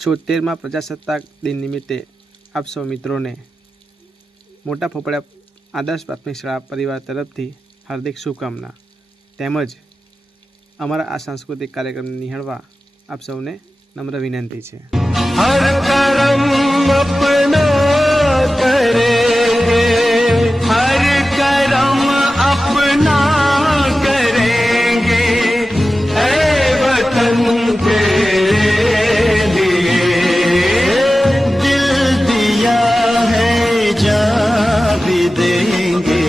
76મા પ્રજાસત્તાક દિન નિમિત્તે આપ સૌ મિત્રોને મોટા ફોપડા આદર્શ પ્રાથમિક શાળા પરિવાર તરફથી હાર્દિક શુભકામના તેમજ અમારા આ સાંસ્કૃતિક કાર્યક્રમને નિહાળવા આપ સૌને નમ્ર વિનંતી છે। हर करम अपना करेंगे, हर करम अपना करेंगे, ऐ वतन तेरे लिए दिल दिया है जा भी देंगे,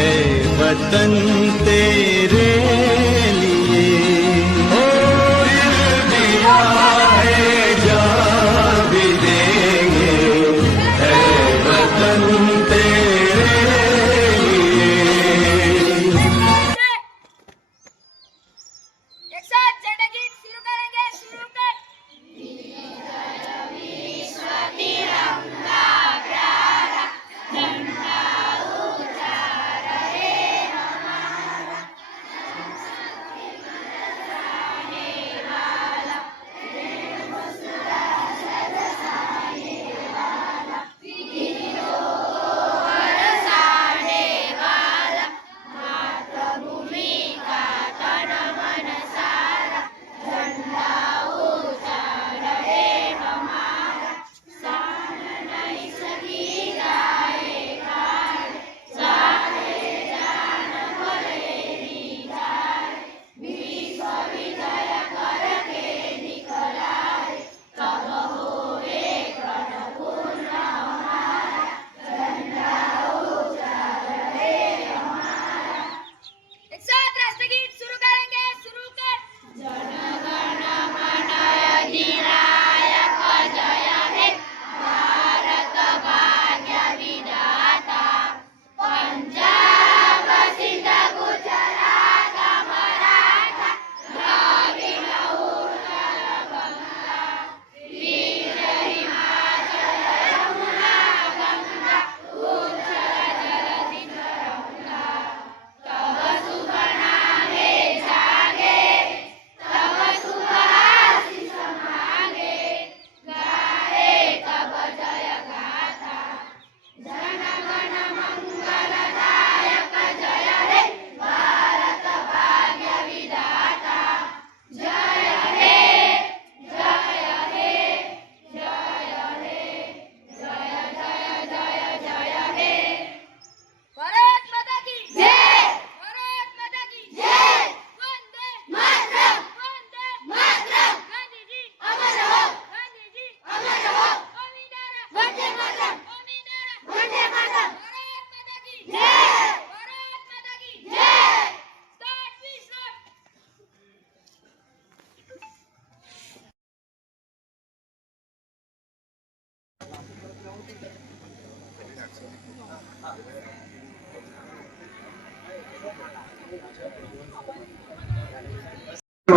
ऐ वतन तेरे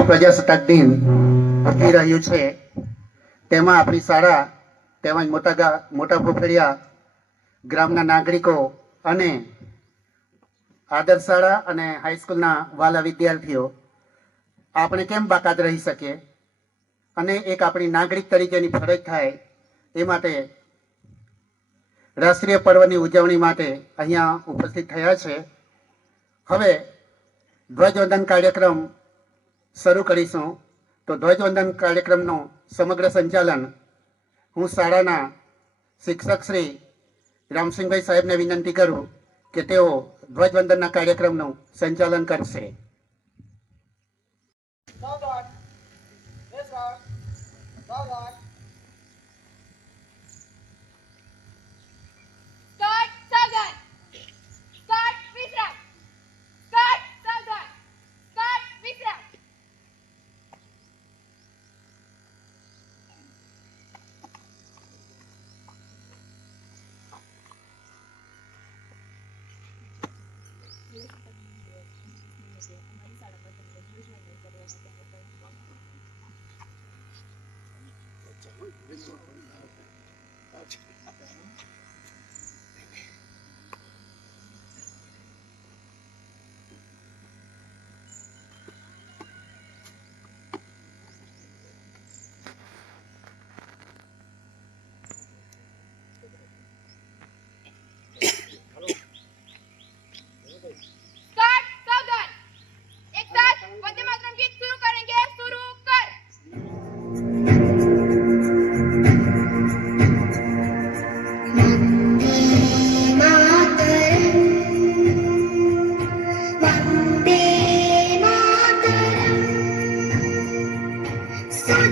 પ્રજાસત્તાક દિન ઉજવી રહ્યું છે તેમાં આપણી શાળા તેમજ મોટા ફોફળિયા ગ્રામના નાગરિકો અને આદર્શ શાળા અને હાઈસ્કૂલના વાલા વિદ્યાર્થીઓ આપણે કેમ બાકાત રહી શકીએ અને એક આપણી નાગરિક તરીકેની ફરજ થાય એ માટે રાષ્ટ્રીય પર્વની ઉજવણી માટે અહીંયા ઉપસ્થિત થયા છે। હવે ધ્વજવંદન કાર્યક્રમ શરૂ કરીશું તો ધ્વજવંદન કાર્યક્રમનું સમગ્ર સંચાલન હું શાળાના શિક્ષક શ્રી રામસિંહભાઈ સાહેબને વિનંતી કરું કે તેઓ ધ્વજવંદનના કાર્યક્રમનું સંચાલન કરશે।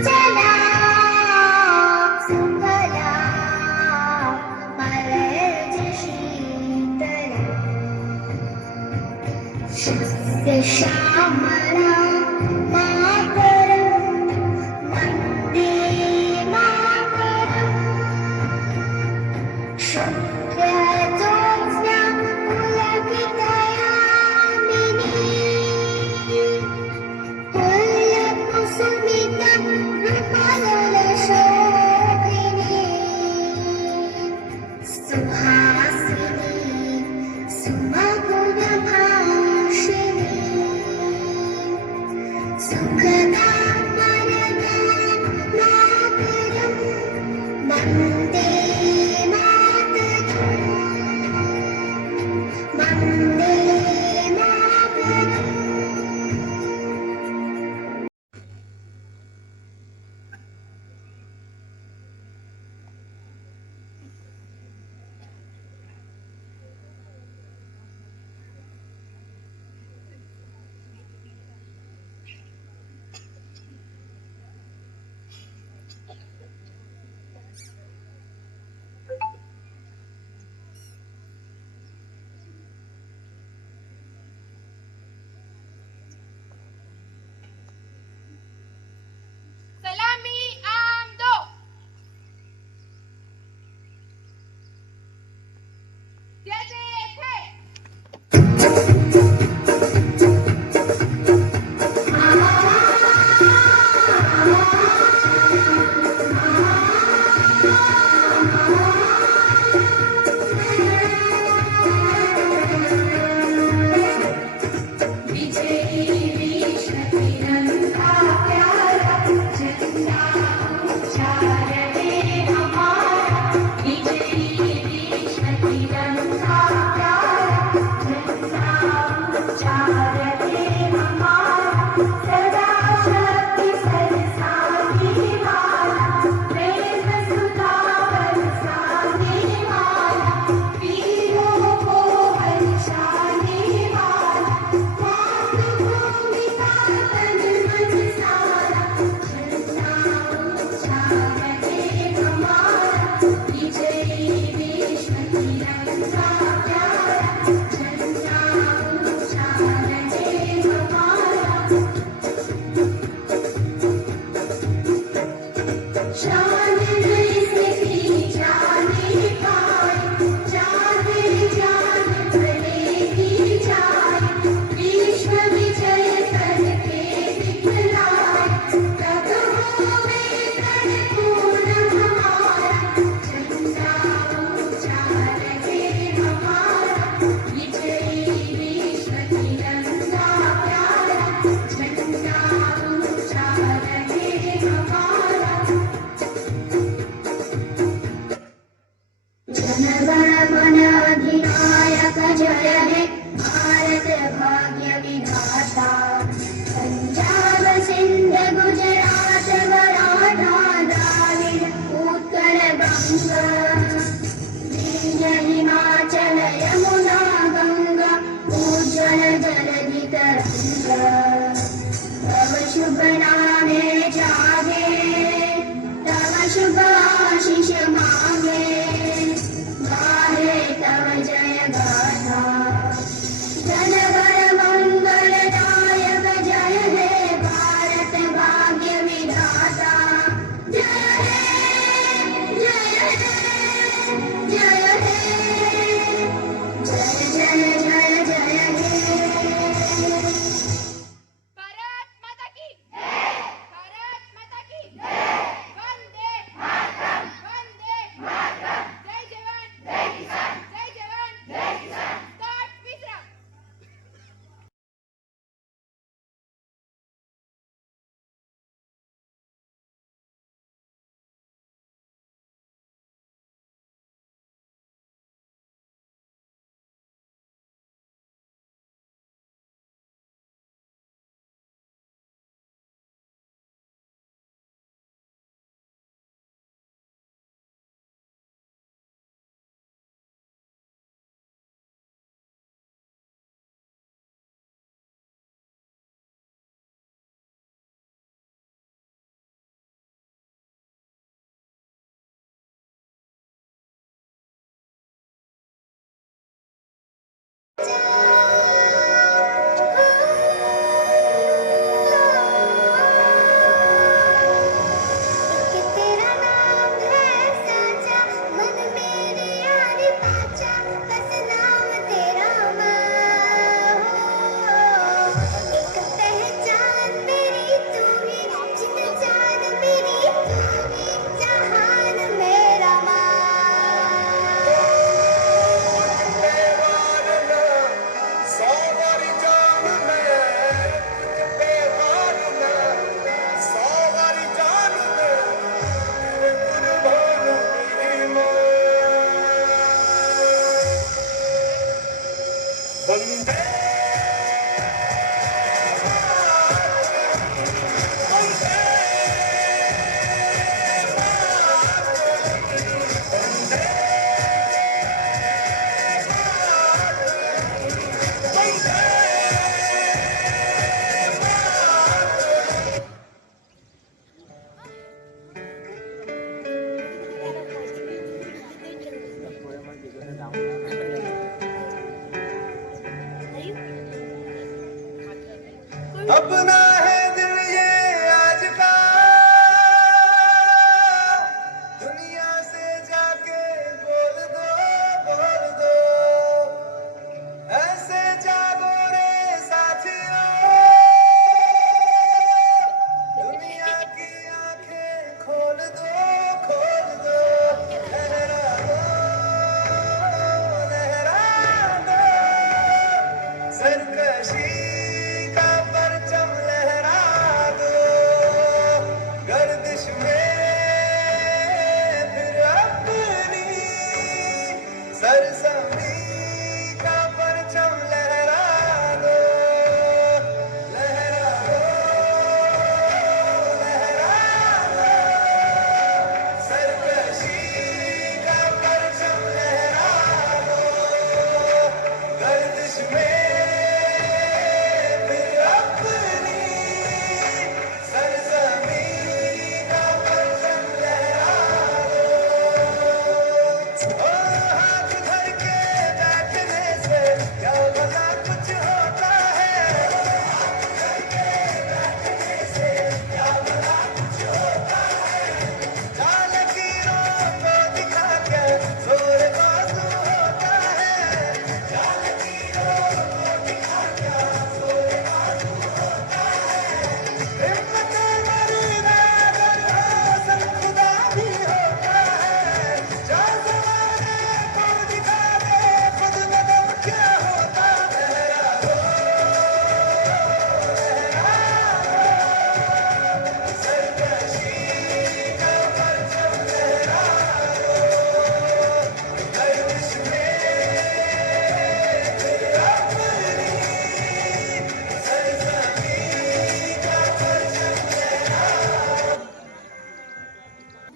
चला सुफला मलयज शीतला शुद्ध श्यामला मातरम वन्दे मातरम शुद्ध ज्योत्स्ना पुलकितयामिनी कुसुमितं नृपलशोभिनी सुहासिनी सुमधुरभाषिणी सुखदां वरदां मातरं वन्दे मातरं वन्दे मातरम् સલામી આમ દો. જય જય છે. विजयी विश्व तिरंगा प्यारा झंडा ऊंचा रहे हमारा विजयी विश्व तिरंगा प्यारा झंडा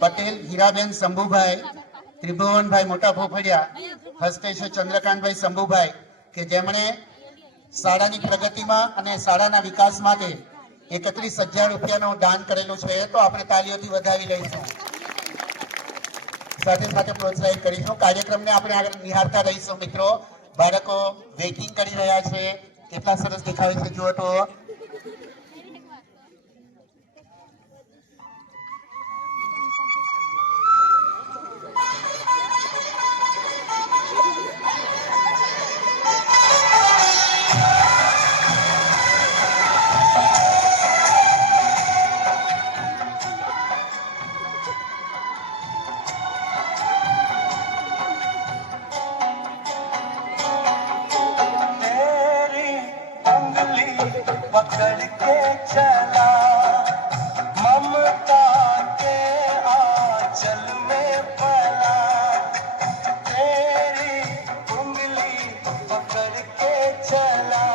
પટેલ હીરાબેન શંભુભાઈ, ત્રિભુવનભાઈ મોટા ફોફડિયા, હસ્તેશ ચંદ્રકાંતભાઈ શંભુભાઈ કે જેમણે શાળાની પ્રગતિમાં અને શાળાના વિકાસ માટે 31,000 રૂપિયાનું દાન કરેલું છે. તો આપણે તાલીઓથી વધાવી લઈશું, સાથે સાથે પ્રોત્સાહિત કરીશું. કાર્યક્રમને આપણે આગળ નિહાળતા રહીશું. મિત્રો, બાળકો વેઇટિંગ કરી રહ્યા છે. કેટલા સરસ દેખાય છે જુઓ તો. तेरी उंगली पकड़ के चला ममता के आंचल में पला. तेरी उंगली पकड़ के चला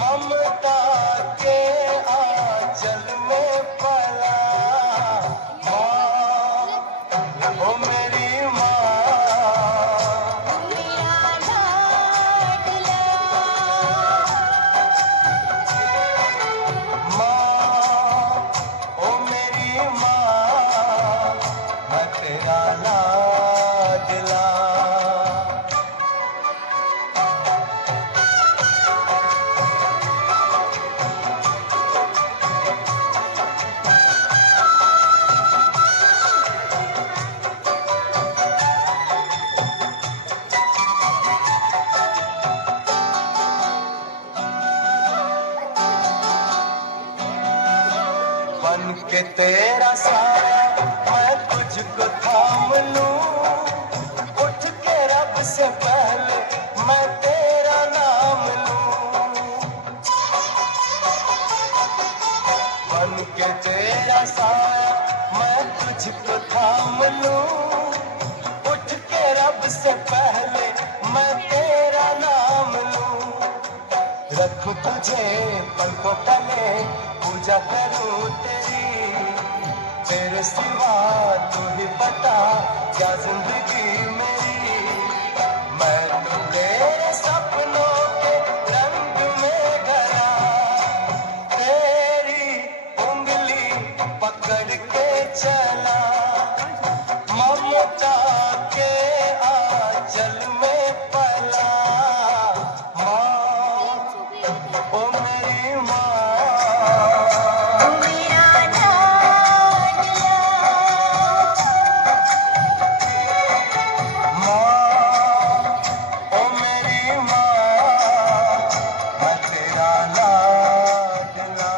ममता के आंचल में पला. माँ, ओ मेरी माँ, माँ, ओ मेरी माँ, मैं तेरा लाडला. बन के तेरा साया मैं तुझको थाम लूं. उठ के रब से पहले मैं तेरा नाम लूं. बन के तेरा साया मैं तुझको थाम लूं. उठ के रब से पहले मैं तेरा नाम लूं. रखूं तुझे पलकों तले, पूजा करूं तेरी. तेरे सिवा तू ही बता क्या जिंदगी मेरी. मैं तो तेरे सपनों के रंग में गया. तेरी उंगली पकड़ के चला ममता के आंचल में पला. माँ, ओ मेरी माँ, माँ, ओ मेरी माँ, मैं तेरा लाडला.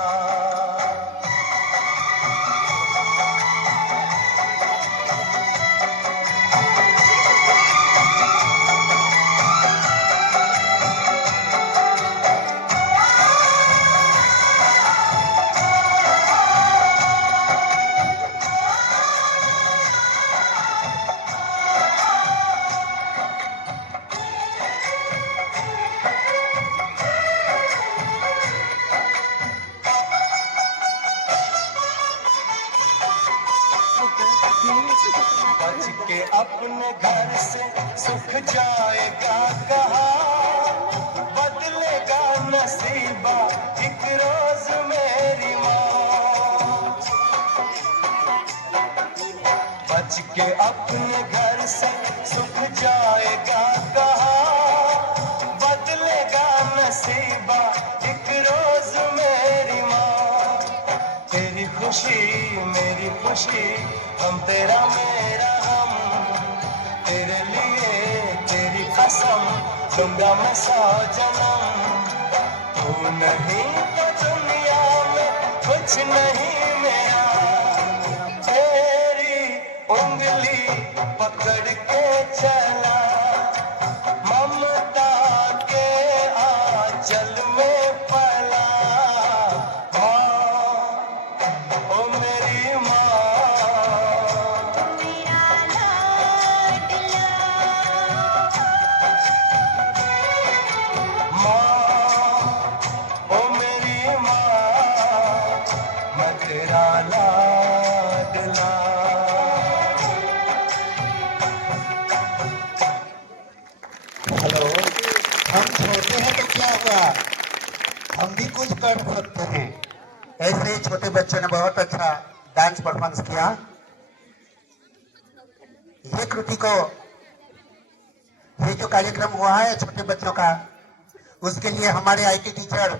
बच के अपने घर से सुख जाएगा कहाँ. बदलेगा नसीबा एक रोज मेरी माँ. बच के अपने घर से सुख जाएगा कहाँ. बदलेगा नसीबा एक रोज मेरी माँ. तेरी खुशी मेरी खुशी, हम तेरा मेरा हम. तेरे लिए तेरी कसम लूंगा मैं 100 जन्म. तू नहीं तो दुनिया में कुछ नहीं मेरा. तेरी उंगली पकड़ के चला ममता के आंचल में पला. माँ, ओ मेरी माँ, माँ, ओ मेरी माँ, मैं तेरा लाडला. छोटे बच्चों ने बहुत अच्छा डांस परफॉर्मेंस किया। ये कृति को, ये जो कार्यक्रम हुआ है छोटे बच्चों का, उसके लिए हमारे आईटी टीचर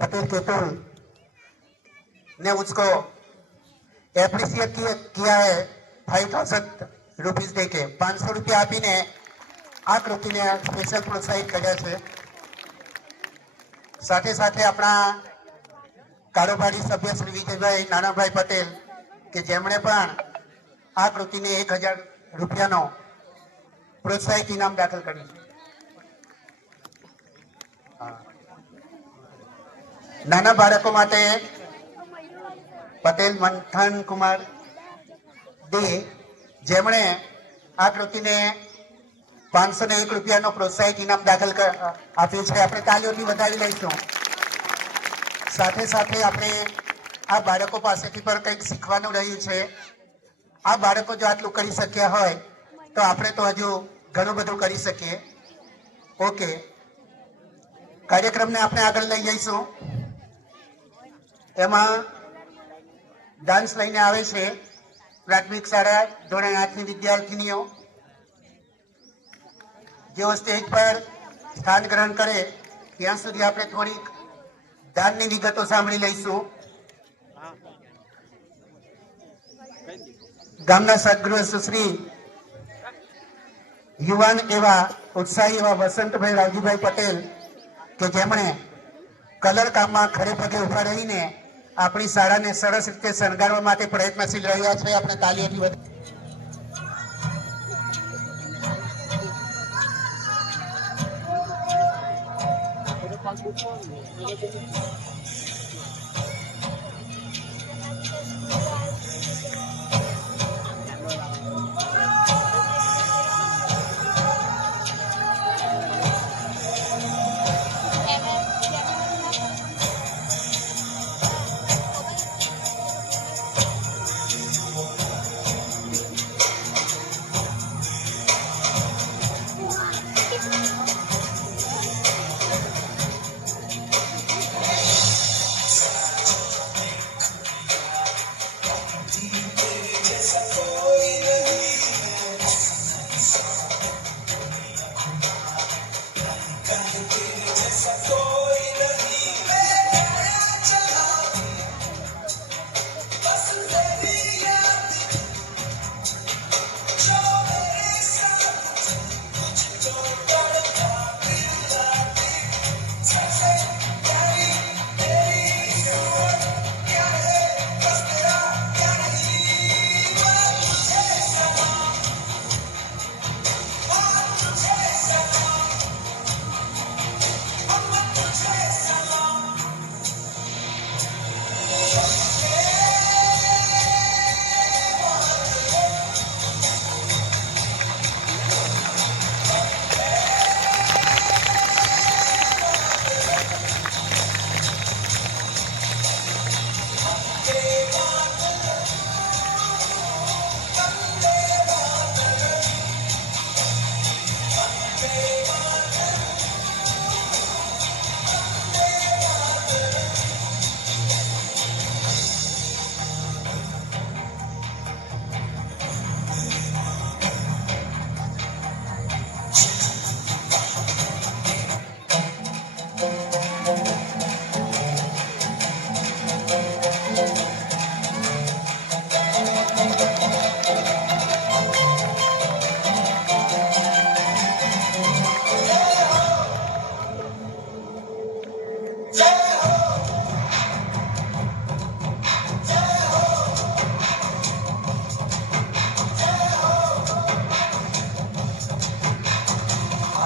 पटेल केतुल ने उसको एप्रिशिएट किया है 5000 રૂપીસ દે કે 500 રૂપિયા આપીને આ કૃતિને સ્પેશિયલ પ્રોત્સાહિત કર્યા છે। સાથે સાથે આપણા કારોબારી સભ્ય શ્રી વિજયભાઈ નાનાભાઈ પટેલ કે જેમણે પણ આ કૃતિને 1000 રૂપિયાનો પ્રોત્સાહિત ઇનામ દાખલ કર્યું છે। નાના બાળકો માટે પટેલ મંથન કુમાર દે જેમણે આ કૃતિને 501 રૂપિયાનો પ્રોત્સાહિત ઇનામ દાખલ આપ્યું છે। આપણે તાલીઓથી વધાવી લઈશું। સાથે સાથે આપણે આ બાળકો પાસેથી પણ કંઈક શીખવાનું રહ્યું છે। આ બાળકો જો આટલું કરી શક્યા હોય તો આપણે તો હજુ ઘણું બધું કરી શકીએ। ઓકે, કાર્યક્રમને આપણે આગળ લઈ જઈશું। એમાં ડાન્સ લઈને આવે છે પ્રાથમિક શાળા ધોરણ 8ની વિદ્યાર્થીનીઓ। જેઓ સ્ટેજ પર સ્થાન ગ્રહણ કરે ત્યાં સુધી આપણે થોડીક દાનની વિગતો સાંભળી લઈશું। ગામના સદગૃહ સુશ્રી યુવાન એવા ઉત્સાહી એવા વસંતભાઈ રાવજીભાઈ પટેલ કે જેમણે કલર કામમાં ખડે પગે ઉભા રહીને આપણી શાળાને સરસ રીતે શણગારવા માટે પ્રયત્નશીલ રહ્યા છે। આપણે તાલીઓથી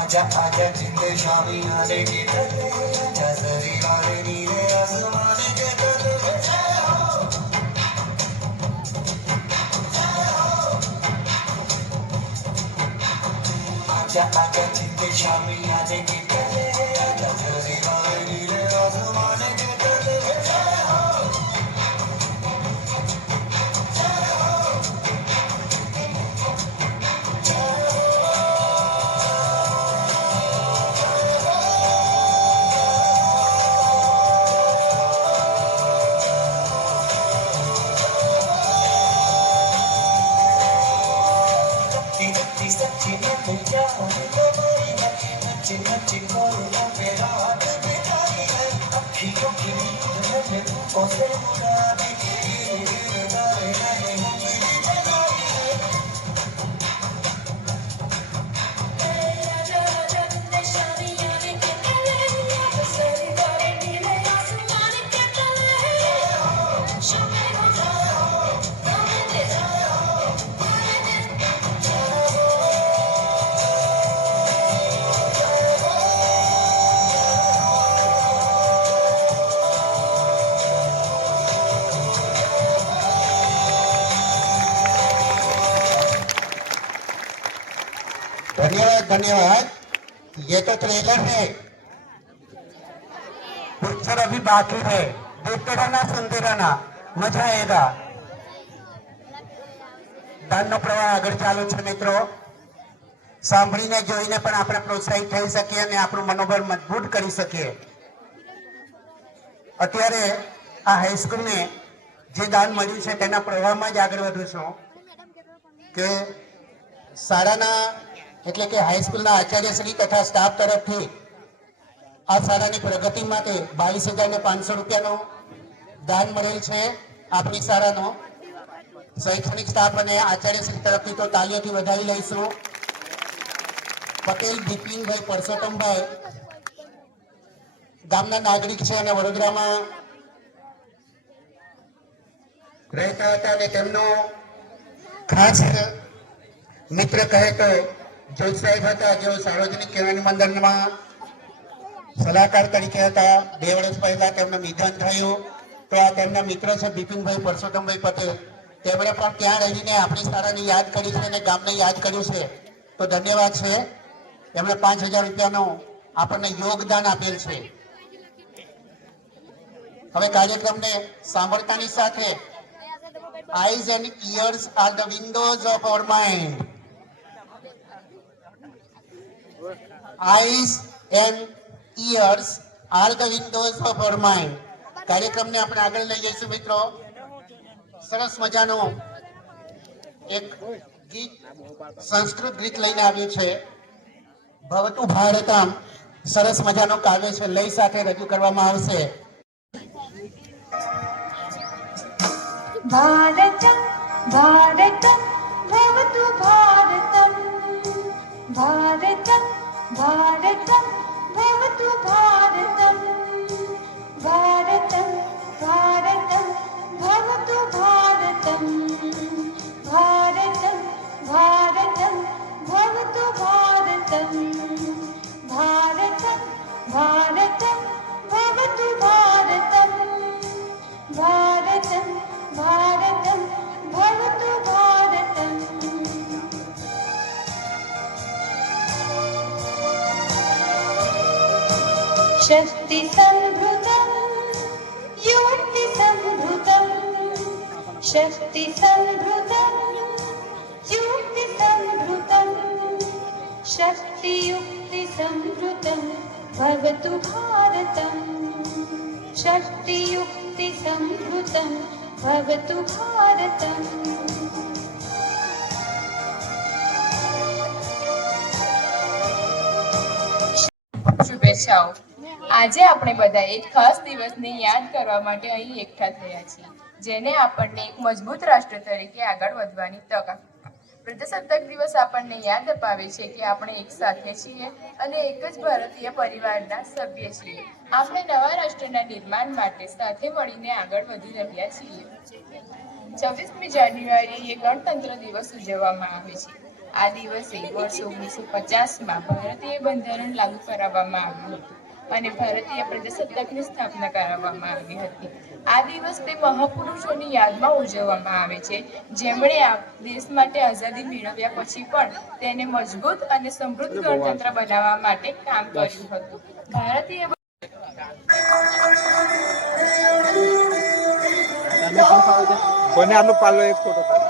आजा आजा जिंदे शामी आने की तले आजा जरी वाले नीले आसमान के तले आजा आजा जिंदे शामी आने की तले आजा जरी वाले नीले आसमान के तले धन्यवाद धन्यवाद। ये तो ट्रेलर है, पिक्चर अभी बाकी है। देखते रहना, सुनते रहना, मजा आएगा। દાનનો પ્રવાહ આગળ ચાલુ છે મિત્રો। સાંભળીને જોઈને પણ આપણે પ્રોત્સાહિત થઈ શકીએ અને આપણું મનોબળ મજબૂત કરી શકીએ। અત્યારે આ હાઈસ્કૂલને જે દાન મળ્યું છે તેના પ્રવાહમાં જ આગળ વધું છું કે શાળાના એટલે કે હાઈસ્કૂલના આચાર્યશ્રી તથા સ્ટાફ તરફથી આ શાળાની પ્રગતિ માટે 22,500 રૂપિયાનું દાન મળેલ છે। આપણી શાળાનો શૈક્ષણિક સ્ટાફ અને આચાર્યશ્રી તરફથી તો તાલીઓથી વધાવી લઈશું। પટેલ બિપિનભાઈ પરસોત્તમભાઈ ગામના નાગરિક છે અને વડોદરામાં રહેતા હતા અને તેમનો ખાસ મિત્ર કહે તો જોજ સાહેબ હતા, જેઓ સાર્વજનિક કલ્યાણ મંડળમાં સલાહકાર તરીકે હતા। 2 વર્ષ પહેલા તેમનું નિધન થયું। તો આ તેમના મિત્ર છે બિપિનભાઈ પરસોત્તમભાઈ પટેલ, તેમણે પણ ત્યાં રહીને આપણી શાળાને યાદ કરી છે અને ગામને યાદ કર્યું છે। તો ધન્યવાદ છે। તેમણે 5,000 રૂપિયાનું આપણને યોગદાન આપેલ છે। હવે કાર્યક્રમને સાંભળતાની સાથે eyes and ears are the windows of our mind. Eyes and ears are the windows of our mind. કાર્યક્રમને આપણે આગળ લઈ જઈશું મિત્રો। સરસ મજાનું એક ગીત, સંસ્કૃત ગીત લઈને આવ્યું છે, ભવતુ ભારતમ। સરસ મજાનું કાવ્ય છે, લય સાથે રજૂ કરવામાં આવશે। भारतं भारतं भवतु भारतं भारतं भारतं भवतु भारतं भारतं भारतं भवतु भारतं भारतं भारतं भवतु भारतं भारतं भारतं भवतु भारतं भारतं भारतं भवतु भारतम्। शक्ति संभृतं युक्ति संभृतं शक्ति संभृतं युक्ति संभृतं शक्ति युक्ति संभृतं भवतु भारतम् शक्ति युक्ति संभृतं भवतु भारतम्। શુભેચ્છાઓ। આજે આપણે બધા એક ખાસ દિવસને યાદ કરવા માટે અહીં એકઠા થયા છીએ, જેને આપણને એક મજબૂત રાષ્ટ્ર તરીકે આગળ વધવાની તક આપે। પ્રજાસત્તાક દિવસ આપણને યાદ અપાવે છે કે આપણે એક સાથે છીએ અને એક જ ભારતીય પરિવારના સભ્ય છીએ। આપણે નવા રાષ્ટ્રના નિર્માણ માટે સાથે મળીને આગળ વધી રહ્યા છીએ। 26મી જાન્યુઆરીએ ગણતંત્ર દિવસ ઉજવવામાં આવે છે। આ દિવસે વર્ષ 1950માં ભારતીય બંધારણ લાગુ કરાવવામાં આવ્યું હતું અને ભારતીય પ્રજાસત્તાકની સ્થાપના કરાવવામાં આવી હતી। આ દિવસ તે મહાપુરુષોની યાદમાં ઉજવવામાં આવે છે, જેમણે આ દેશ માટે આઝાદી મેળવ્યા પછી પણ તેને મજબૂત અને સમૃદ્ધ ગણતંત્ર બનાવવા માટે કામ કર્યું હતું। ભારતીય કોને આનો પાલો એક ફોટો પાડો।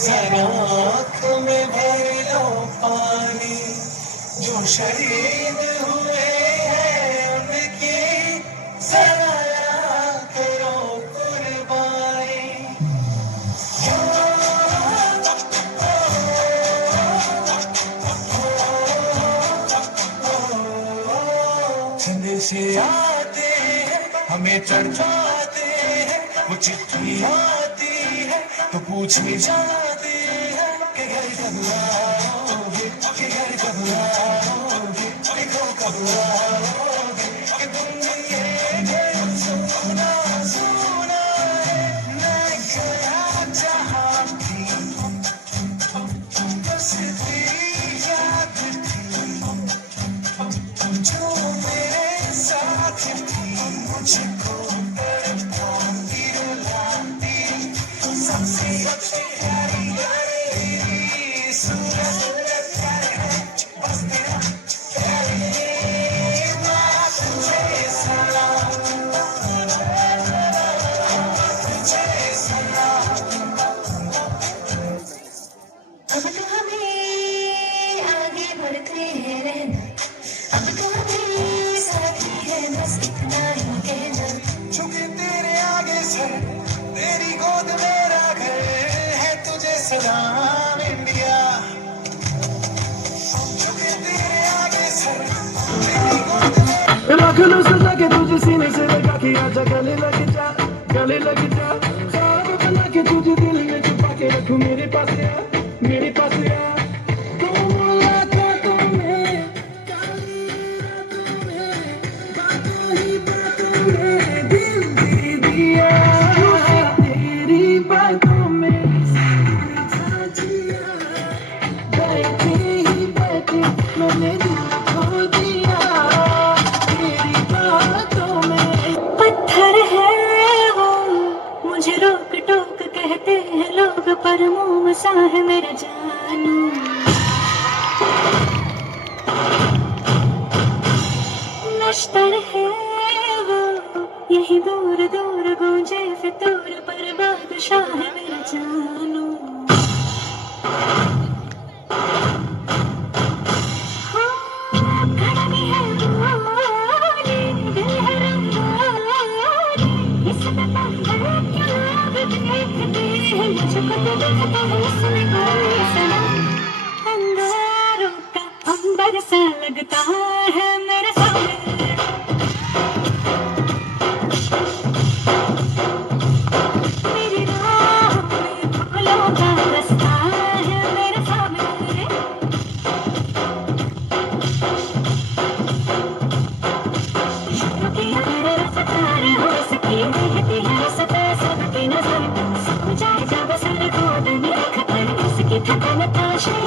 जरा आँख में भर लो पानी, जो शहीद हुए हैं उनकी जरा करो कुर्बानी। से आते हैं हमें चढ़ जाते हैं, वो चिट्ठी आती है तो पूछने जाते हैं कि घर कब आओगे, कि घर कब आओगे, कि घर कब आओगे, कि तुमने ये घर सुना सुना है, मैं गया जहाँ भी बस तेरी याद थी, जो मेरे साथ थी, मुझको तड़पाती रुलाती, सबसे प्यारी तेरी सूरत है, बस तेरा प्यारी मैं तुझे सलाम, तुझे सलाम। अब तो हमें आगे बढ़ते हैं रहना, अब तो हमें साथी है बस इतना ही कहना। झुके तेरे आगे सर, तेरी गोद मेरा घर है, तुझे सलाम इंडिया। झुके तेरे आगे सर, तेरी गोद रख लो सजा के तुझे सीने से लगा के आजा गले लग जा, गले लग जा, ख्वाब बना के तुझे दिल में छुपा के रखूं, मेरे पास आ, मेरे पास आ। तो मुलाकातों में, काली रातों में, बातों ही बातों में दिल दे दिया, तेरी बातों में समझा जिया, बैठे ही बैठे मैंने दिल खो दिया, तेरी बातों में। पत्थर है वो मुझे रोक टोक कहते हैं लोग, पर मोम सा है मेरा जानू। नश्तर है वो यही दूर दूर गूंजे फितूर, पर बादशाह है मेरा जानू। हाँ, खड़ा भी है वो, दिल है रंगोली, इसमें मंजर क्या लोग देखते हैं, मुझको तो दिखता है इसमें कोई सनम। अंगारों का अंबर सा लगता है मेरे सामने, मेरी राह में फूलों का रास्ता है मेरे सामने। रफ्तार हो सके रहते हैं रास्ते सबकी नजर, सो जाए जब सर गोद में खतर, इसकी थकन ताशे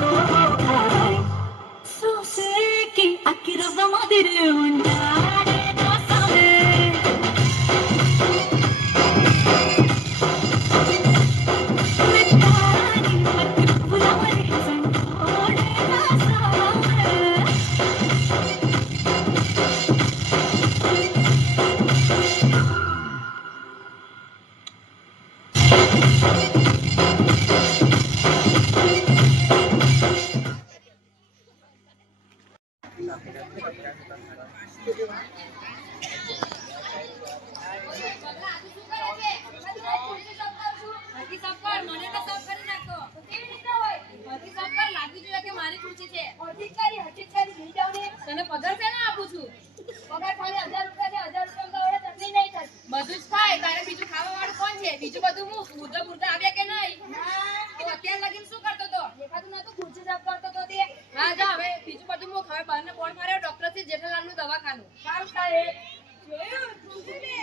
को खाए सोसे की अकिरव मदिर उंडारे दोसामे। मितारी मत बुलावे संकोड़े दोसामे। તને પગાર છે ને આપું છું, પગાર ખાલી 1000 રૂપિયા છે, 1000 રૂપિયા વડે ચટણી નહીં થાય, બધું જ ખાય, તારે બીજું ખાવા વાળું કોણ છે, બીજું બધું હું મુદ્દા મુદ્દા આવ્યા કે નહીં, તો અત્યાર લગીને શું કરતો તો, દેખાતું નતું ખુરશી સાફ કરતો તો તે, હા જા હવે બીજું બધું હું હવે બહારને કોણ માર્યો, ડોક્ટર છે જેઠાલાલનું દવાખાનું, સારું થાય જોયું ખુરશીને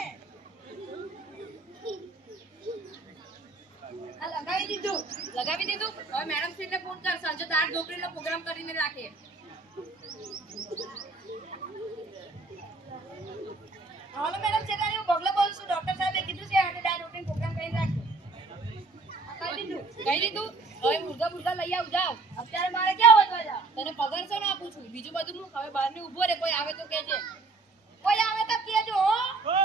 આ લગાવી દીધું, હવે મેડમ શ્રીને ફોન કર, સાંજે દાળ ઢોકળીનો પ્રોગ્રામ કરીને રાખે। હાલો મેડમ ચેતાની હું બગલો બોલું છું, ડોક્ટર સાહેબે કીધું છે આજે દાળ ઢોકળીનો પ્રોગ્રામ કરીને રાખજો। કહી દીધું હવે મુર્ગા લઈ આવ જાવ, અત્યારે મારે ક્યાં વધવા જાવ, તને પગાર છે ને આપું છું, બીજું બધું હું હવે બહાર ને ઉભો રે, કોઈ આવે તો કહેજે, કોઈ આવે તો કહેજો હો।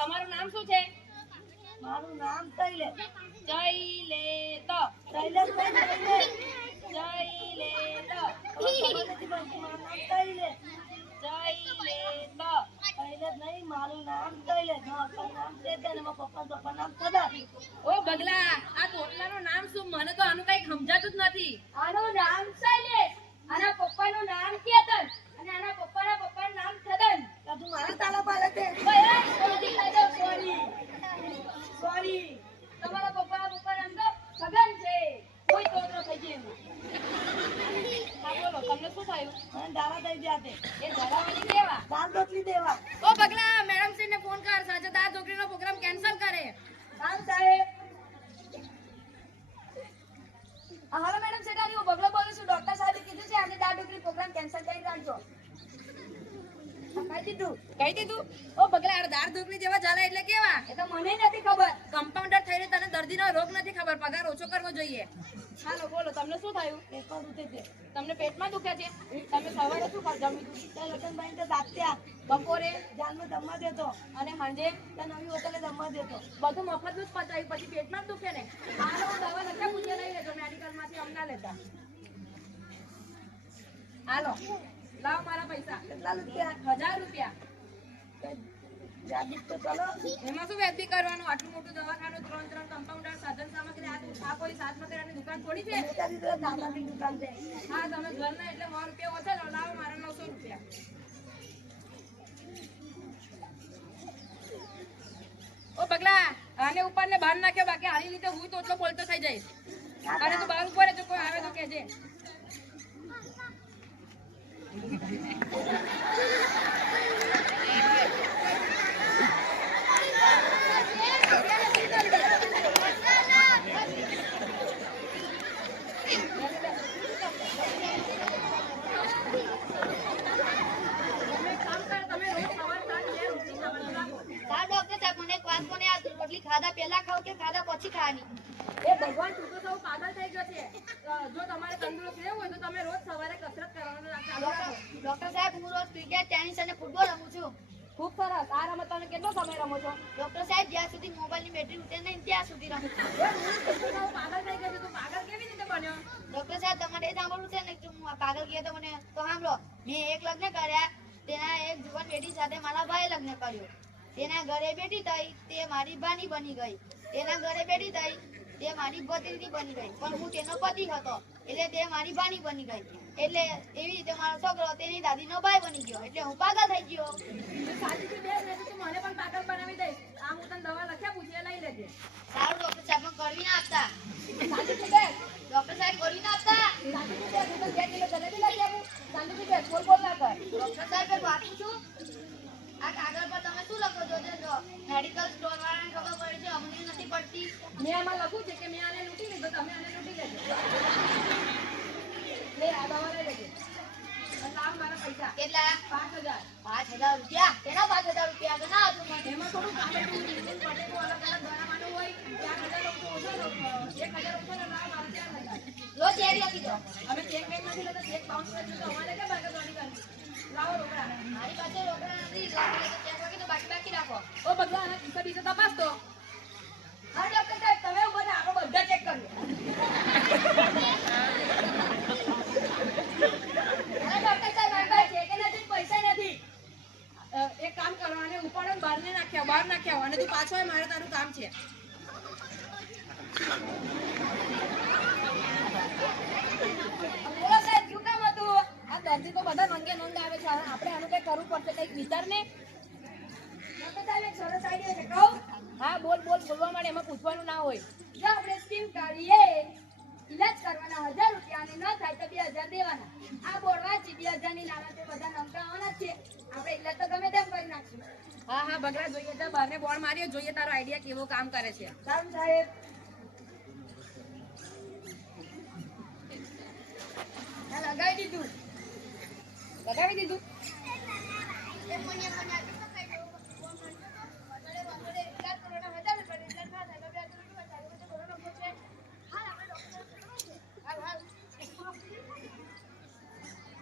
તમારું નામ શું છે? મારું નામ તૈલે જયલેત. તૈલેશ નહીં તૈલે જયલેત. ખબર નથી પડતી મારું નામ તૈલે જયલેત. તૈલેશ નહીં મારું નામ તૈલેશ મારું નામ ચેતન એમાં પપ્પા નામ સદા ઓ બગલા, આ તોતલાનું નામ શું? મને તો આનું કઈ સમજાતું જ નથી. આનું નામ શૈલેષ આના પપ્પાનું નામ કેતન અને આના પપ્પાનું નામ સદન તો તું મારા તાલા પાલે છે સોરી તમારા પપ્પાનું નામ તો સગન છે કોઈ તોતરો થઈ ગયો હા બોલો, તમને શું થયું? મને દાડા થઈ ગયા તે એ ધરાવાની દેવા. દાલ રોટલી દેવા ઓ બગલા, મેડમ શ્રીને ફોન કર, સાંજે તારા છોકરીનો પ્રોગ્રામ કેન્સલ કરે. કામ સાહેબ હાલો મેડમ સેટાની હું બગલો બોલું છું ડોક્ટર સાહેબે કીધું છે આજે દાળ ઢોકળી પ્રોગ્રામ કેન્સલ કરી રાખજો કહી દીધું કહી દીધું? ઓ બગલા, આ દાળ ઢોકળી જેવા ચાલે એટલે કેવા? એ તો મને નથી ખબર કમ્પાઉન્ડર થઈને તને દર્દીનો રોગ નથી ખબર, પગાર ઓછો કરવો જોઈએ. હાલો બોલો, તમને શું થયું? પેટમાં દુખે છે તમને પેટમાં દુખે છે? તમે સવારે શું જમ્યું હતું? તો લખનભાઈ તો દાત્યા બપોરે જાનમાં જમવા દેતો અને સાંજે તો નવી હોટલે જમવા દેતો બધું મફતનું જ પતાવ્યું, પછી પેટમાં જ દુખે ને? હાલો, હું દવા લખ્યા પૂછે લઈ લેજો મેડિકલમાંથી, અમને લેતા. હાલો લાવો મારા પૈસા. કેટલા રૂપિયા 1000 રૂપિયા. વ્યાજબી તો ચલો એમાં શું વ્યાજબી કરવાનું? આટલું મોટું દવાખાનું, 3 કમ્પાઉન્ડર, સાધન સામગ્રી, આ કોઈ સાત મકરાની દુકાન થોડી છે? નેતાજી તો દાદાની દુકાન છે હા, તમે ઘરના એટલે 100 રૂપિયા ઓછા લો. લાવો મારા 900 રૂપિયા. ઓ પગલા, આને ઉપર ને બહાર નાખ્યો, બાકી આની લીધે હું તો એટલો બોલતો થઈ જઈશ. અને તું બહાર ઉપર જો કોઈ આવે તો કહેજે. રોટલી ખાધા પહેલા ખાવ કે ખાધા પછી ખાવાની એ ભગવાન, તું તો સૌ પાગલ થઈ ગયો છે. જો તમારે તંદુરસ્ત રહેવું હોય તો તમે રોજ સવારે કસરત કરવાનું ચાલુ રાખો. ડોક્ટર સાહેબ હું રોજ ક્રિકેટ ટેનિસ અને ફૂટબોલ રમું છું ખૂબ સરસ. આ રમત તમે કેટલો સમય રમો છો? ડોક્ટર સાહેબ જ્યાં સુધી મોબાઈલની બેટરી ઉતરે નહીં ત્યાં સુધી રમું છું એ હું તું સૌ પાગલ થઈ ગયો છે. તું પાગલ કેવી રીતે બન્યો? ડોક્ટર સાહેબ તમારે એ સાંભળવું છે ને કે હું પાગલ ગયા તો મને તો સાંભળો મેં એક લગ્ન કર્યા તેના એક જુવાન બેટી સાથે મારા ભાઈએ લગ્ન કર્યું તેના ઘરે બેટી થઈ તે મારી બાની બની ગઈ તેના ઘરે બેટી થઈ તે મારી ભત્રીજી બની ગઈ પણ હું તેનો પતિ હતો એટલે તે મારી બાની બની ગઈ એટલે એવી રીતે મારો છોકરો તેની દાદીનો ભાઈ બની ગયો એટલે હું પાગલ થઈ ગયો સાચી બે ને તું મને પણ પાગલ બનાવી દઈશ. આ હું તને દવા લખ્યા પૂછીએ લઈ લેજે. સારું ડોક્ટર સાહેબ પણ કરવી ના આપતા સાચી બે. ડોક્ટર સાહેબ કરવી ના આપતા સાચી બે. હું તો 2 કિલો જલેબી લખી આપું. સાચી બે. બોલ ના કર. ડોક્ટર સાહેબ એક વાત પૂછું આ કાગળ પર તમે શું લખો છો જો મેડિકલ સ્ટોર વાળાને ખબર પડે છે અમને નથી પડતી મેં આમાં લખ્યું છે કે મેં આને લૂંટી લીધો, તમે આને લૂંટી લેજો. લે આ દવા લઈ લેજે. અને લાવ મારા પૈસા. કેટલા 5000. 5000 રૂપિયા કેના 5000 રૂપિયા તો ના હતું મને એમાં થોડું કાપેલું નીકળું પટેલું અલગ અલગ ગણાવાનું હોય. 4000 ઓછો 1000 ઓછો ને લાવ મારા 4000. લો ચેક લખી દો અમે ચેક બેક નથી લેતા, ચેક બાઉન્સ કરી તો અમારે કે ભાગે દોડી કરવી. લાવો રોકડા. મારી પાસે રોકડા નથી એટલે ચેક લખી દો બાકી રાખો ઓ બગલા આના કિસ્સા બીજા તપાસ તો. હા ડોક્ટર સાહેબ તમે ઉભા રહો આપણે બધા ચેક કરીએ અરે ડોક્ટર સાહેબ મારી પાસે ચેક નથી પૈસા નથી એક કામ કરો, આને ઉપાડો ને બહાર નાખ્યા અને તું પાછો આય, મારે તારું કામ છે. બોલો સાહેબ શું કામ હતું આ દર્દી તો બધા નંગે નંગ આવે છે. હવે આપણે આનું કઈ કરવું પડશે, કઈક વિચાર ને. ડોક્ટર સાહેબ એક સરસ આઈડિયા છે કહું હા બોલ બોલવા માંડે, એમાં પૂછવાનું ના હોય. જો આપણે સ્કીમ કાઢીએ ઈલાજ કરવાના 1000 રૂપિયા અને ન થાય તો 2000 દેવાના આ બોર્ડ વાંચી 2000 ની નાના તે બધા નમતા આવવાના જ છે આપણે ઈલાજ તો ગમે તેમ કરી નાખીશું હા બગલા જોઈએ તો બહારને બોર્ડ માર્યો, જોઈએ તારો આઈડિયા કેવો કામ કરે છે. સારું સાહેબ લગાવી દીધું લગાવી દીધું.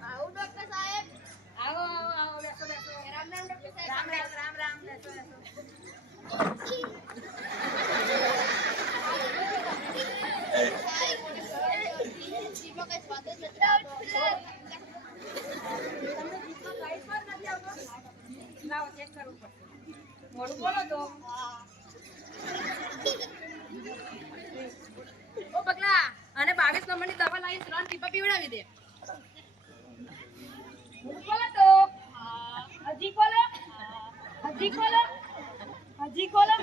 આવું ડોક્ટર સાહેબ આવો બેસો. રામ રામ ડોક્ટર સાહેબ રામ બેસો. બોલો તો ઓ પગલા અને 22 નંબરની દવા લાવી 3 ટીપા પીવડાવી દે બોલો તો હજી બોલો હજી બોલો હજી બોલો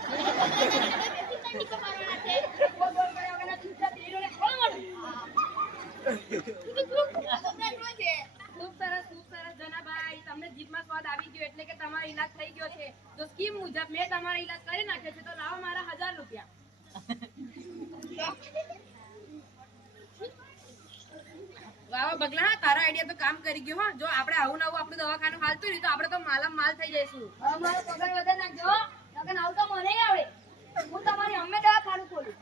ખૂબ સરસ જનાભાઈ તમને જીભમાં સ્વાદ આવી ગયો એટલે કે તમારો ઈલાજ થઈ ગયો છે તો સ્કીમ મુજબ મેં તમારો ઈલાજ કરી નાખ્યો છે તો લાવો મારા 1000 રૂપિયા વાહ બગલા તારો આઈડિયા તો કામ કરી ગયો હો જો આપણે આવું નવું આપણું દવાખાનું હાલતું રહ્યું તો આપણે તો માલ થઈ જઈશું અમારો પગાર વધારે નાખજો નકર આવું તો મને આવડે હું તમારી અમ્મે દવાખાનું ખોલું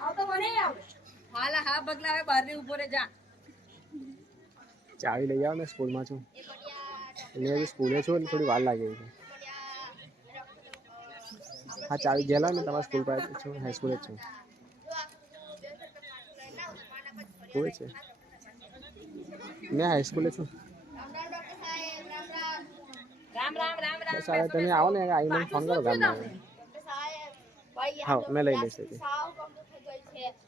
આવું તો મને આવડે હા બગલા હવે બહાર ની ઉભો રે જા ચાવી લઈ આવો ને સ્કૂલમાં છું એટલે સ્કૂલે છું એટલે થોડી વાર લાગે છે હા ચાવી ગયેલા ને તમારા સ્કૂલ પાસે છું હાઈસ્કૂલે જ છું કોઈ છે મેં હાઈસ્કૂલે છું રામ બસ હવે તમે આવો ને આવીને ફોન કરો ગામમાં હા મેં લઈ લઈશ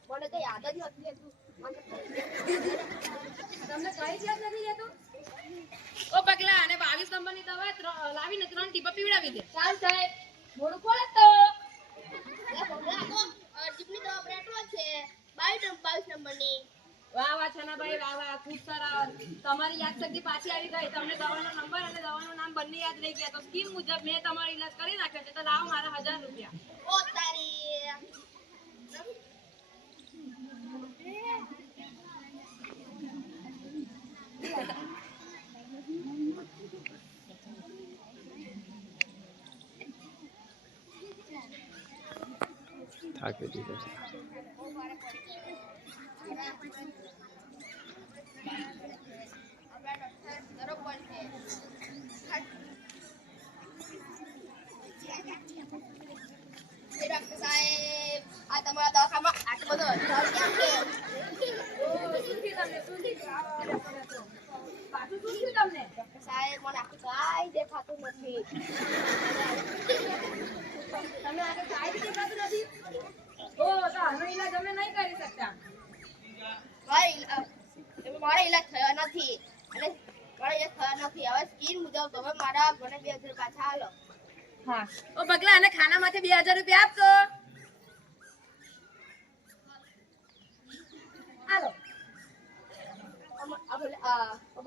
મને તો યાદ જ નથી રહેતું તમને કઈ જ યાદ નથી રહેતું ઓ પગલા અને 22 નંબરની દવા લાવીને 3 ટીપા પીવડાવી દે ચાલ સાહેબ મોડું ખોલે તો જીપની દવા બ્રેટો છે 22 નંબરની વાહ છનાભાઈ વાહ ખૂબ સારા તમારી યાદશક્તિ પાછી આવી ગઈ તમને દવાનો નંબર અને દવાનું નામ બંને યાદ રહી ગયા તો સ્કીમ મુજબ મેં તમારો ઈલાજ કરી નાખ્યો છે તો લાવો મારા 1000 રૂપિયા ઓ તારી થાકી દીધો છે ડોક્ટર સાહેબ આ તમારા દવાખાનામાં આટલો બધો ઢળ કેમ છે ડોક્ટર સાહેબ મને આખું કાંઈ દેખાતું નથી તમને આગળ કાંઈ જ દેખાતું નથી ઓ તો આનો ઈલાજ અમે નહીં કરી શકતા મારો ઈલાજ થયો નથી અને મારો ઈલાજ થયો નથી હવે સ્કીમ મુજબ તમે મારા મને 2000 પાછા આલો હા ઓ બગલા અને ખાનામાંથી 2000 રૂપિયા આપતો આલો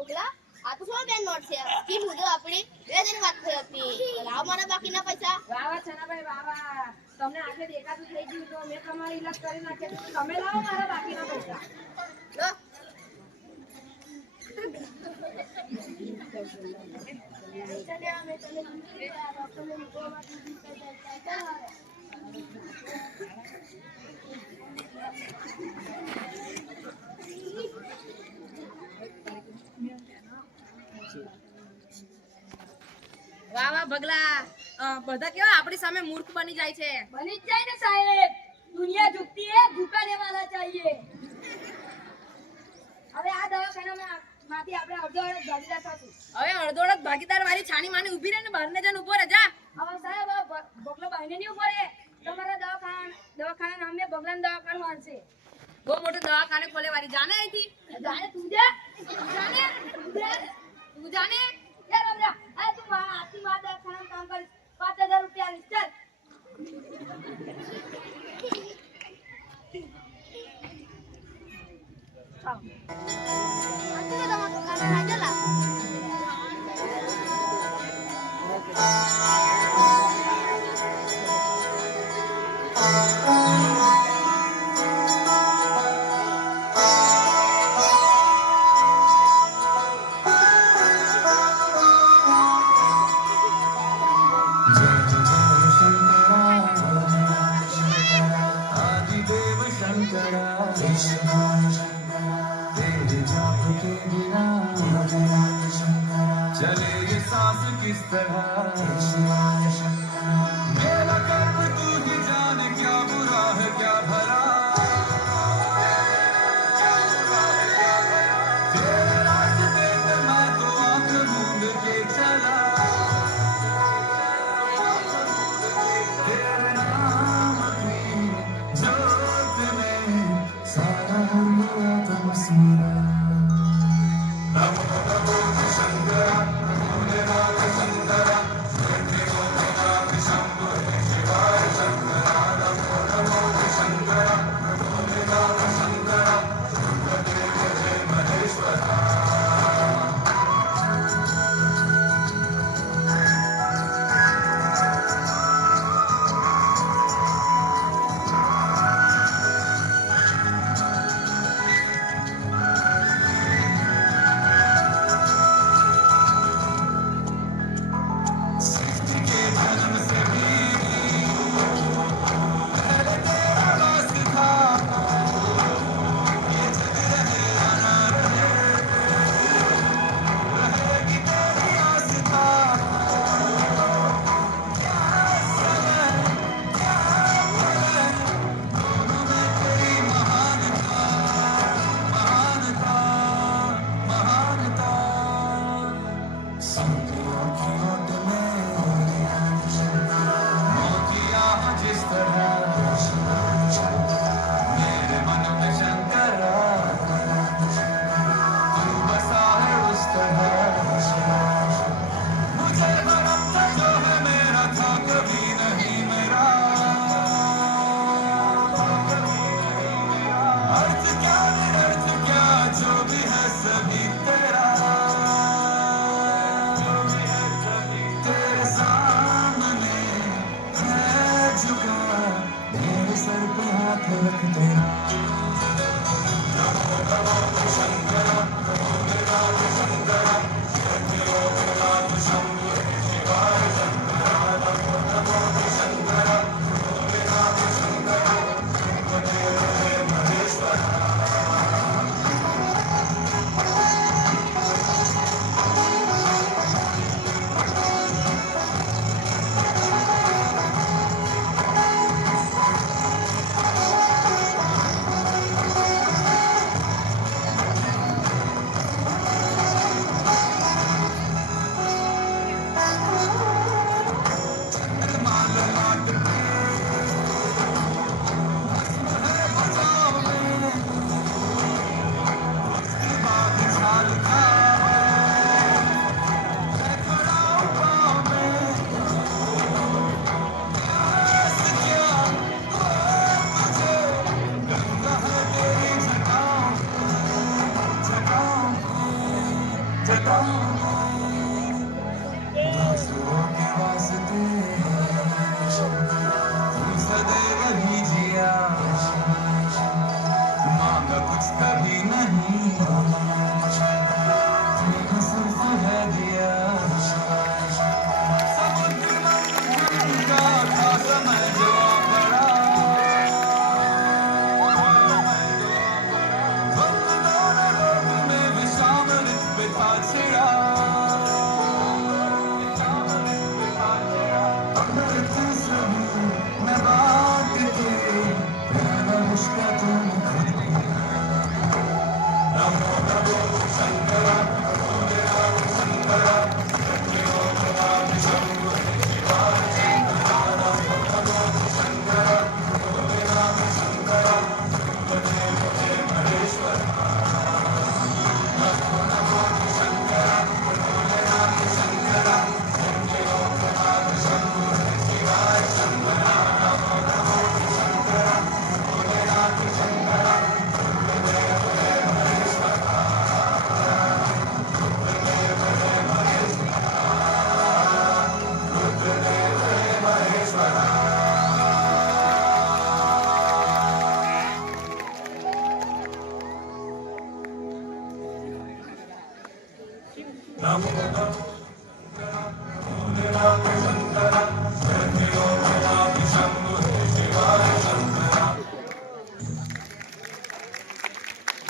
બગલા આ તો શું બેન નોટ છે સ્કીમ મુજબ આપણી 2000 વાત થઈ હતી લાવ મારા બાકીના પૈસા વાહ છનાભાઈ વાહ તમને આખે દેખાતું થઈ ગયું તો મેં તમારો ઈલાજ કરી નાખ્યો તો તમે લાવો મારા બાકીના પૈસા લો વાહ બગલા બધા કેવા આપણી સામે મૂર્ખ બની જાય છે બની જ જાય ને સાહેબ દુનિયા ઝુકતી है झुकाने वाला चाहिए હવે આ દવાખાનામાં માંથી આપણે અડધો થશું હવે અડધોડક ભાગીદાર વાળી છાની માની ઊભી રહે ને બહારને જઈને ઊભો રહે જા હવે સાહેબ બગલો બહાને નહીં ઉભો રહે તમારા દવાખાના નામે બગલાનું દવાખાનું આનશે બહુ મોટું દવાખાને ખોલે વાળી જાને અહીંથી જાણે તું જા તું જાને યાર રમરા આ તું આથી મારા દવાખાનામાં કામ કરીશ 5000 રૂપિયા આલીશ ચાલ चले ये सांस किस तरह मेरा कर्म तू ही जाने क्या बुरा है क्या भला तेरे रास्ते पे मैं तो आंख मूंद के चला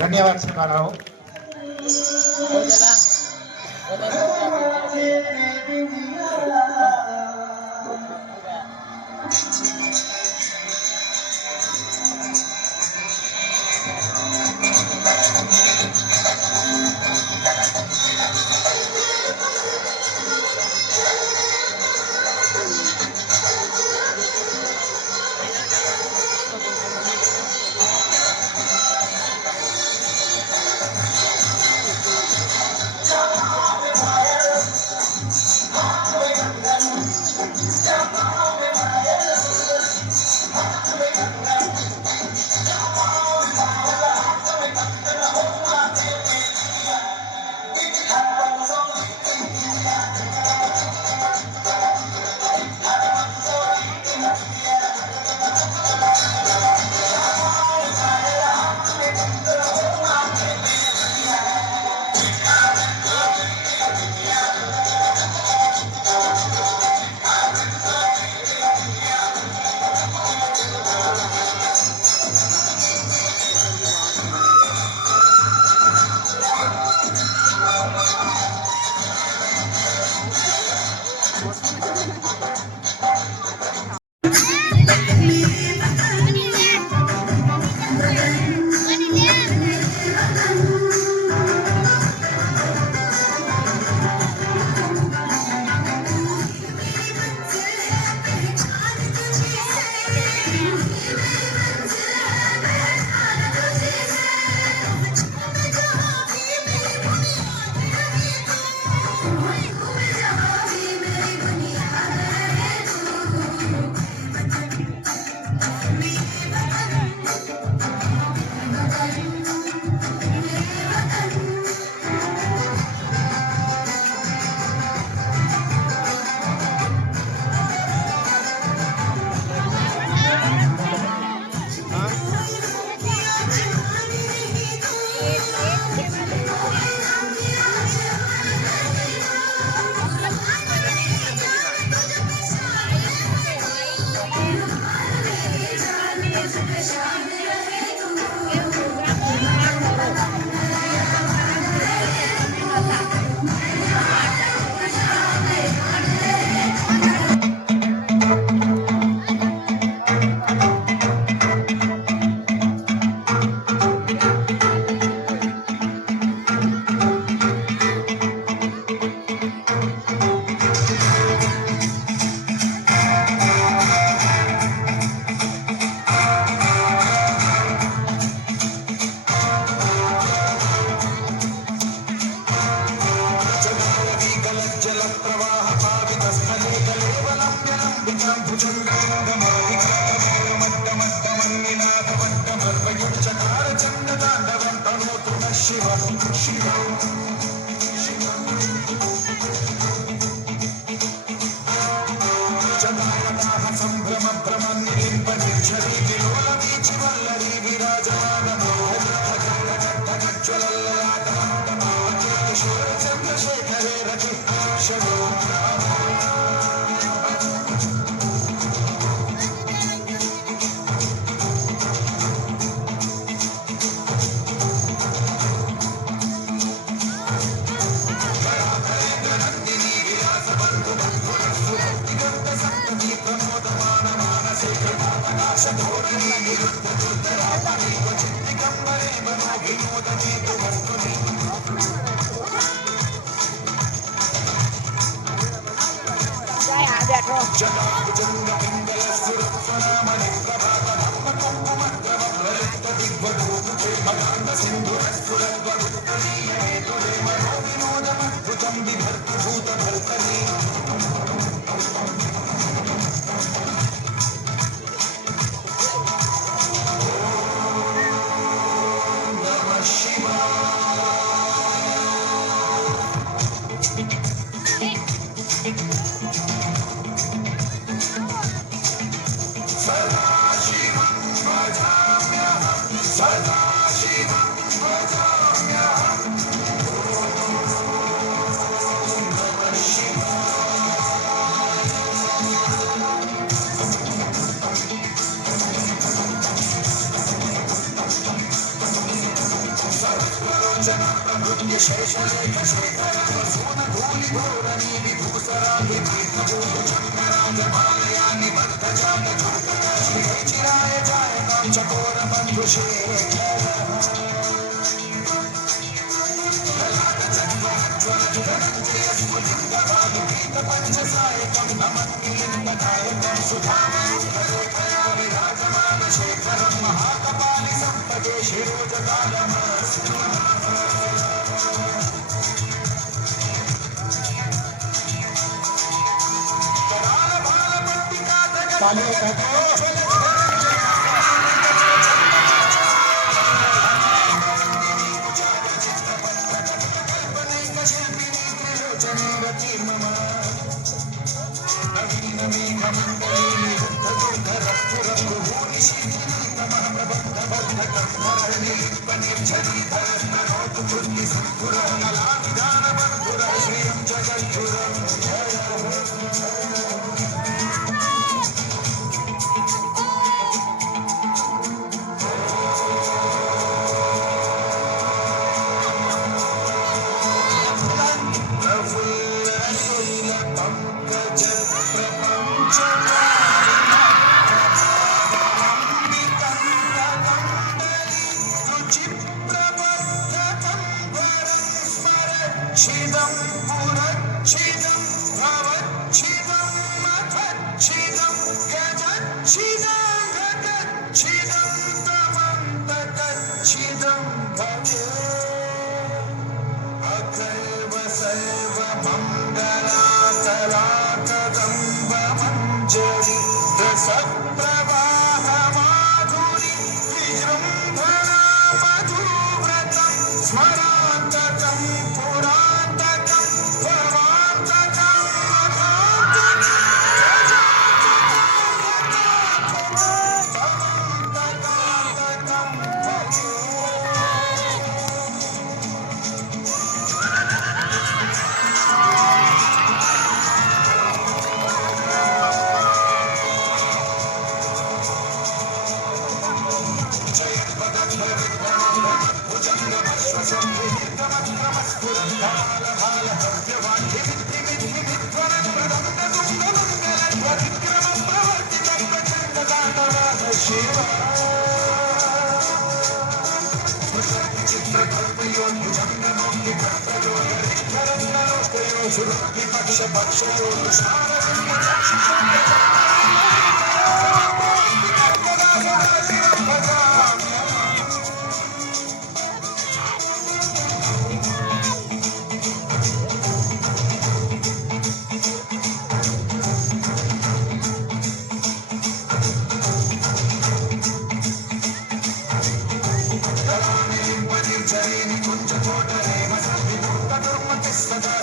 ધન્યવાદ છે બાળાઓ.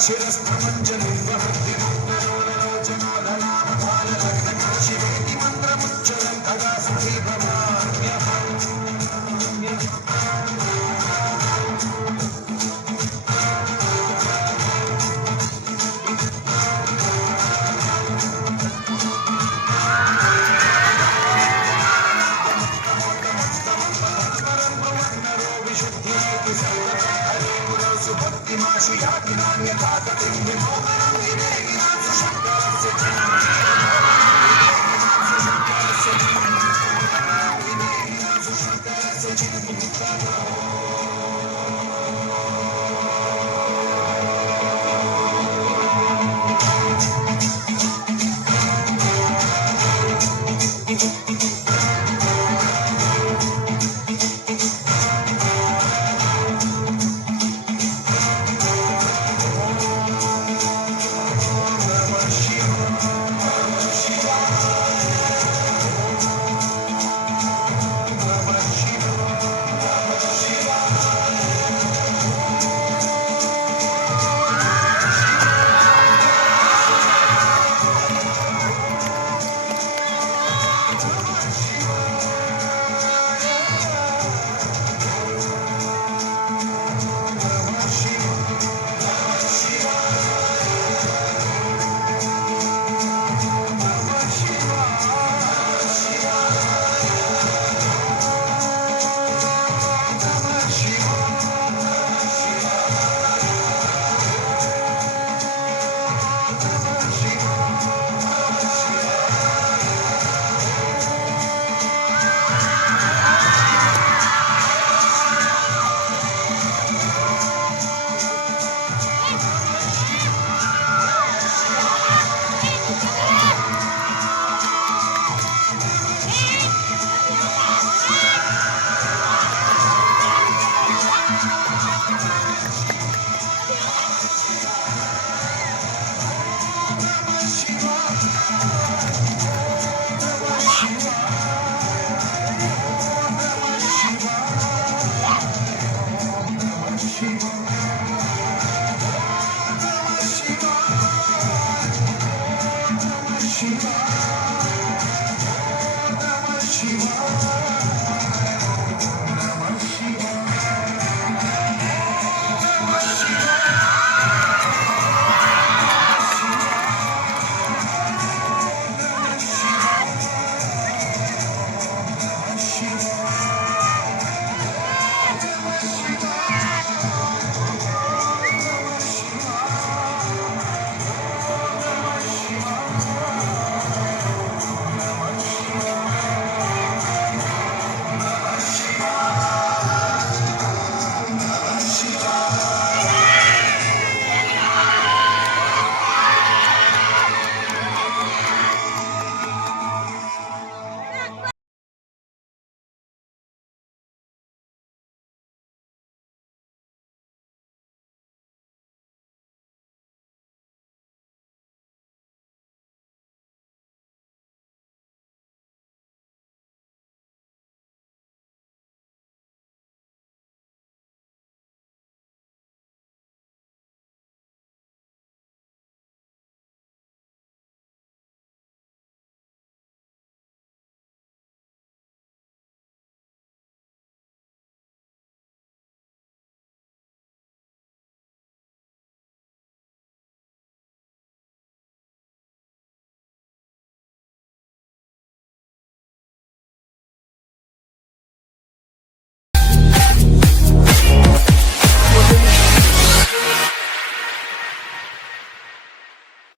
शिरस्थ मंजरी